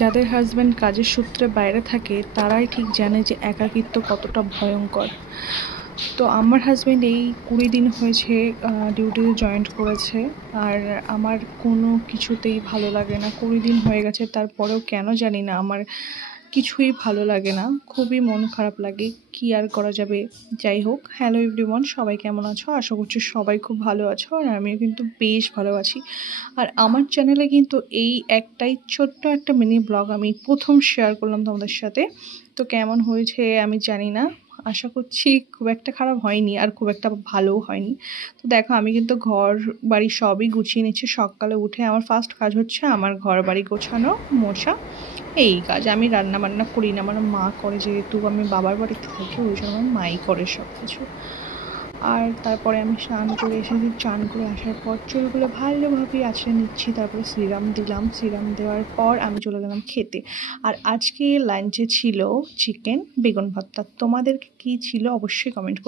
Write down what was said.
যাদের হাজব্যান্ড কাজের সূত্রে বাইরে থাকে তারাই ঠিক জানে যে একাকিত্ব কতটা ভয়ঙ্কর। তো আমার হাজব্যান্ড এই 20 দিন হয়েছে ডিউটিতে জয়েন করেছে। আর আমার কোনো কিছুতেই ভালো লাগে না। 20 দিন হয়ে গেছে, তারপরেও কেন জানি না আমার কিছুই ভালো লাগে না, খুবই মন খারাপ লাগে। কি আর করা যাবে। যাই হোক, হ্যালো এভরিওয়ান, সবাই কেমন আছো? আশা করছি সবাই খুব ভালো আছো, আর আমিও কিন্তু বেশ ভালো আছি। আর আমার চ্যানেলে কিন্তু এই একটাই ছোট্ট একটা মিনি ব্লগ আমি প্রথম শেয়ার করলাম তোমাদের সাথে। তো কেমন হয়েছে আমি জানি না, আশা করছি খুব একটা খারাপ হয়নি আর খুব একটা ভালোও হয়নি। তো দেখো, আমি কিন্তু ঘর বাড়ি সবই গুছিয়ে নিচ্ছি। সকালে উঠে আমার ফার্স্ট কাজ হচ্ছে আমার ঘর বাড়ি গোছানো, মোছা, এই কাজ। আমি রান্না বান্না করি না, আমার মা করে, যেহেতু আমি বাবার বাড়িতে থাকি ওই জন্য আমার মাই করে সব কিছু। আর তারপরে আমি স্নান করে এসেছি, স্নান করে আসার পর চুলগুলো ভালোভাবে আঁচড়ে নিচ্ছি, তারপরে সিরাম দিলাম। সিরাম দেওয়ার পর আমি চলে গেলাম খেতে। আর আজকে লাঞ্চে ছিল চিকেন বেগুন ভর্তা। তোমাদের কি ছিল অবশ্যই কমেন্ট করো।